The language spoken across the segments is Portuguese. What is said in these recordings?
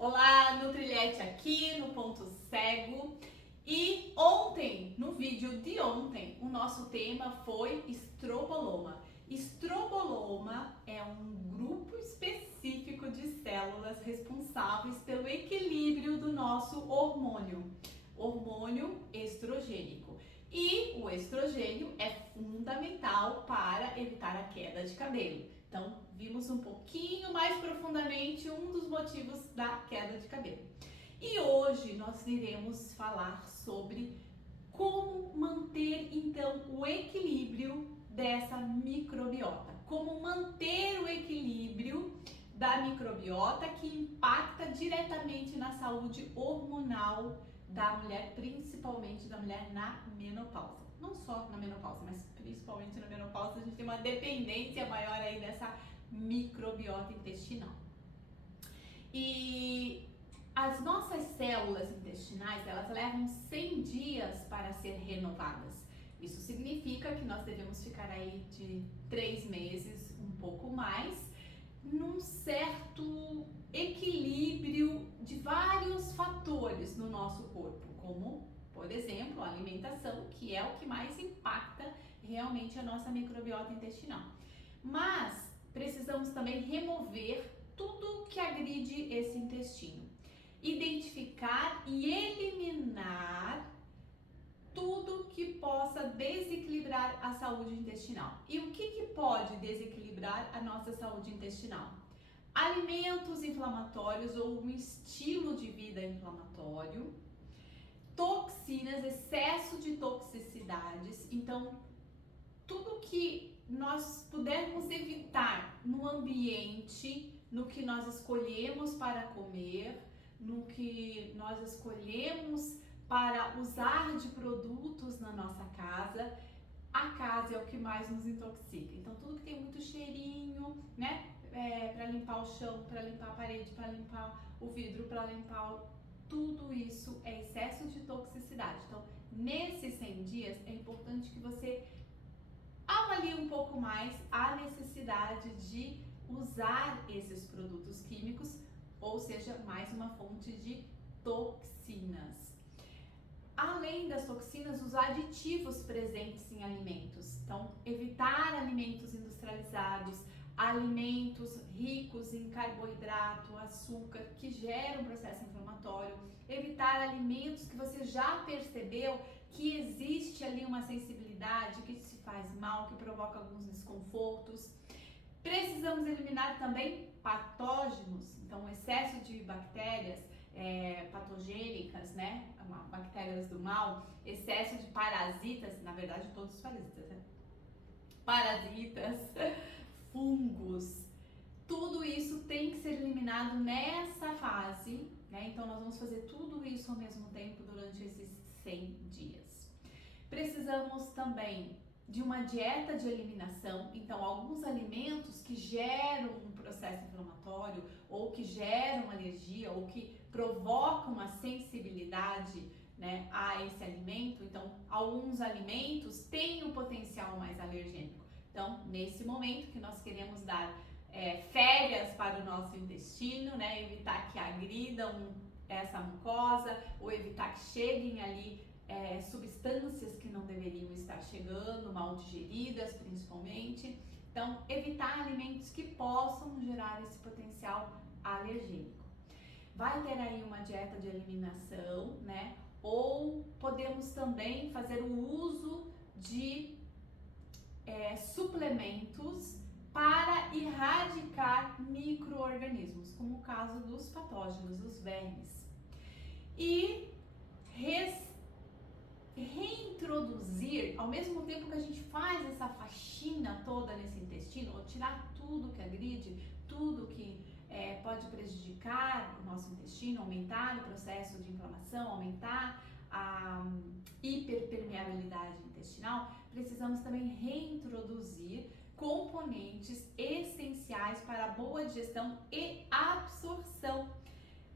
Olá, Nutrilete aqui no Ponto Cego. E ontem, no vídeo de ontem, o nosso tema foi estroboloma. Estroboloma é um grupo específico de células responsáveis pelo equilíbrio do nosso hormônio estrogênico. E o estrogênio é fundamental para evitar a queda de cabelo. Então, vimos um pouquinho mais profundamente um dos motivos da queda de cabelo. E hoje nós iremos falar sobre como manter então o equilíbrio dessa microbiota. Como manter o equilíbrio da microbiota que impacta diretamente na saúde hormonal da mulher, principalmente da mulher na menopausa. Não só na menopausa, mas principalmente na menopausa, a gente tem uma dependência maior aí dessa microbiota intestinal. E as nossas células intestinais, elas levam 100 dias para ser renovadas. Isso significa que nós devemos ficar aí de 3 meses, um pouco mais, num certo equilíbrio de vários fatores no nosso corpo, como, por exemplo, a alimentação, que é o que mais impacta realmente a nossa microbiota intestinal. Mas precisamos também remover tudo que agride esse intestino, identificar e eliminar tudo que possa desequilibrar a saúde intestinal. E o que pode desequilibrar a nossa saúde intestinal? Alimentos inflamatórios ou um estilo de vida inflamatório, toxinas, excesso de toxicidades. Então, tudo que nós pudermos evitar no ambiente, no que nós escolhemos para comer, no que nós escolhemos para usar de produtos na nossa casa, a casa é o que mais nos intoxica. Então, tudo que tem muito cheirinho, né? Para limpar o chão, para limpar a parede, para limpar o vidro, para limpar tudo isso é excesso de toxicidade. Então, nesses 100 dias é importante que você avalie um pouco mais a necessidade de usar esses produtos químicos, ou seja, mais uma fonte de toxinas. Além das toxinas, os aditivos presentes em alimentos. Então, evitar alimentos industrializados, alimentos ricos em carboidrato, açúcar, que geram processo inflamatório. Evitar alimentos que você já percebeu que existe ali uma sensibilidade, que se faz mal, que provoca alguns desconfortos. Precisamos eliminar também patógenos, então o excesso de bactérias patogênicas, né, bactérias do mal, excesso de parasitas, na verdade todos os parasitas, né? Parasitas, fungos, tudo isso tem que ser eliminado nessa fase, né? Então nós vamos fazer tudo isso ao mesmo tempo durante esses 100 dias. Precisamos também de uma dieta de eliminação, então alguns alimentos que geram um processo inflamatório ou que geram alergia ou que provocam uma sensibilidade, né, a esse alimento. Então alguns alimentos têm um potencial mais alergênico. Então nesse momento que nós queremos dar férias para o nosso intestino, né, evitar que agridam essa mucosa ou evitar que cheguem ali substâncias que não deveriam estar chegando, mal digeridas principalmente. Então, evitar alimentos que possam gerar esse potencial alergênico. Vai ter aí uma dieta de eliminação, né? Ou podemos também fazer o uso de suplementos para erradicar micro-organismos, como o caso dos patógenos, dos vermes. E reintroduzir, ao mesmo tempo que a gente faz essa faxina toda nesse intestino, ou tirar tudo que agride, tudo que pode prejudicar o nosso intestino, aumentar o processo de inflamação, aumentar a hiperpermeabilidade intestinal, precisamos também reintroduzir componentes essenciais para a boa digestão e absorção.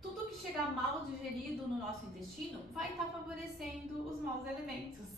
Tudo que chegar mal digerido no nosso intestino vai estar favorecendo os maus elementos.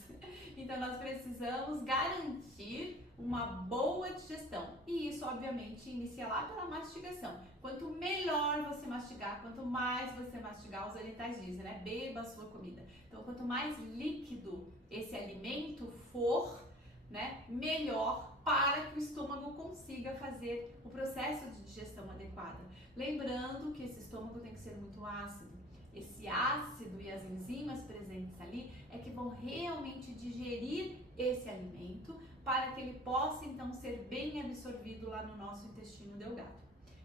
Então nós precisamos garantir uma boa digestão. E isso, obviamente, inicia lá pela mastigação. Quanto melhor você mastigar, quanto mais você mastigar, os orientais dizem, né? Beba a sua comida. Então, quanto mais líquido esse alimento for, né, melhor para que o estômago consiga fazer o processo de digestão adequada. Lembrando que esse estômago tem que ser muito ácido. Esse ácido e as enzimas presentes ali é que vão realmente digerir esse alimento para que ele possa então ser bem absorvido lá no nosso intestino delgado.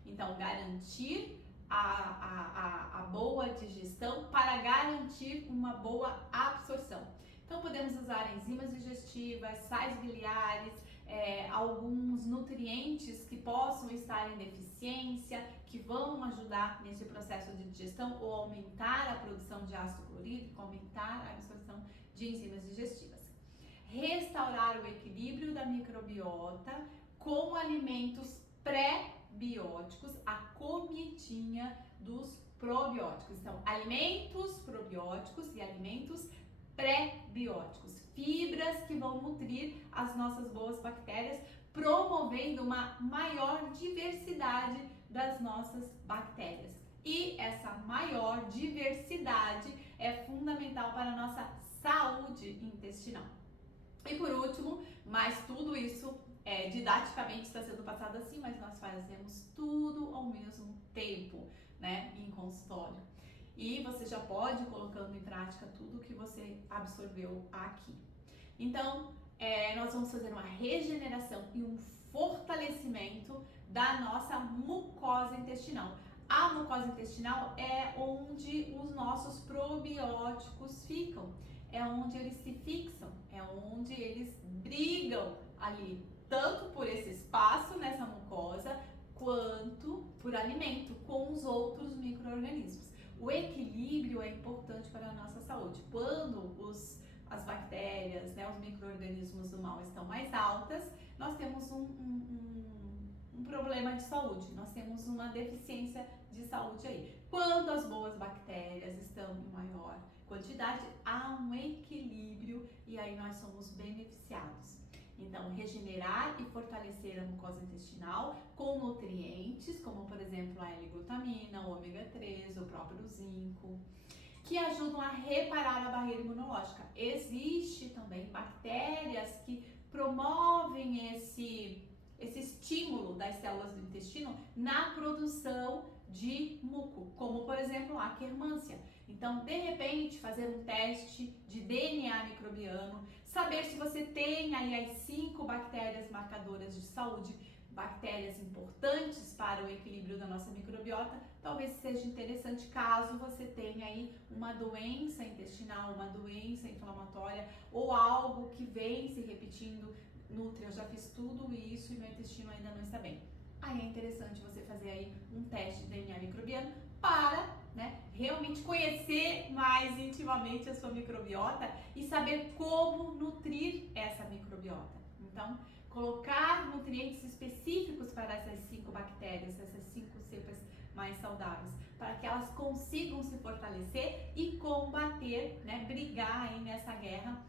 Então, garantir a boa digestão para garantir uma boa absorção. Então, podemos usar enzimas digestivas, sais biliares, alguns nutrientes que possam estar em deficiência, que vão ajudar nesse processo de digestão ou aumentar a produção de ácido clorídrico, aumentar a absorção de enzimas digestivas. Restaurar o equilíbrio da microbiota com alimentos pré-bióticos, a comidinha dos probióticos. Então, alimentos probióticos e alimentos pré-bióticos, fibras que vão nutrir as nossas boas bactérias, promovendo uma maior diversidade das nossas bactérias. E essa maior diversidade é fundamental para a nossa saúde intestinal. E por último, mas tudo isso didaticamente está sendo passado assim, mas nós fazemos tudo ao mesmo tempo, né, em consultório. E você já pode ir colocando em prática tudo que você absorveu aqui. Então, nós vamos fazer uma regeneração e um fortalecimento da nossa mucosa intestinal. A mucosa intestinal é onde os nossos probióticos ficam, é onde eles se fixam, é onde eles brigam ali, tanto por esse espaço nessa mucosa, quanto por alimento com os outros micro-organismos. O equilíbrio é importante para a nossa saúde. Quando as bactérias, né, os micro-organismos do mal estão mais altas, nós temos um problema de saúde, nós temos uma deficiência de saúde aí. Quando as boas bactérias estão em maior quantidade, há um equilíbrio e aí nós somos beneficiados. Então, regenerar e fortalecer a mucosa intestinal com nutrientes, como por exemplo a L-glutamina, o ômega 3, o próprio zinco, que ajudam a reparar a barreira imunológica. Existe também bactérias que promovem esse estímulo das células do intestino na produção de muco, como por exemplo a Akkermansia. Então, de repente, fazer um teste de DNA microbiano, saber se você tem aí as 5 bactérias marcadoras de saúde, bactérias importantes para o equilíbrio da nossa microbiota, talvez seja interessante caso você tenha aí uma doença intestinal, uma doença inflamatória ou algo que vem se repetindo. Nutri, eu já fiz tudo isso e meu intestino ainda não está bem. Aí é interessante você fazer aí um teste de DNA microbiano para, né, realmente conhecer mais intimamente a sua microbiota e saber como nutrir essa microbiota. Então, colocar nutrientes específicos para essas 5 bactérias, essas 5 cepas mais saudáveis, para que elas consigam se fortalecer e combater, né, brigar aí nessa guerra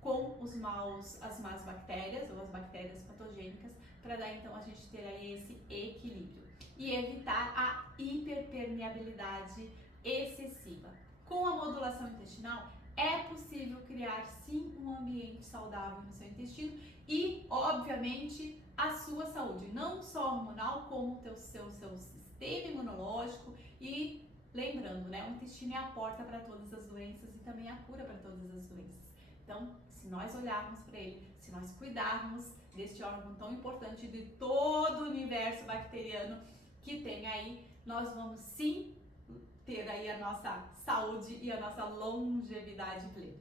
com as más bactérias ou as bactérias patogênicas, para daí então a gente ter aí esse equilíbrio e evitar a hiperpermeabilidade excessiva. Com a modulação intestinal é possível criar sim um ambiente saudável no seu intestino e, obviamente, a sua saúde, não só hormonal, como o seu sistema imunológico e lembrando, né, o intestino é a porta para todas as doenças e também a cura para todas as doenças. Então, se nós olharmos para ele, se nós cuidarmos deste órgão tão importante de todo o universo bacteriano que tem aí, nós vamos sim ter aí a nossa saúde e a nossa longevidade plena.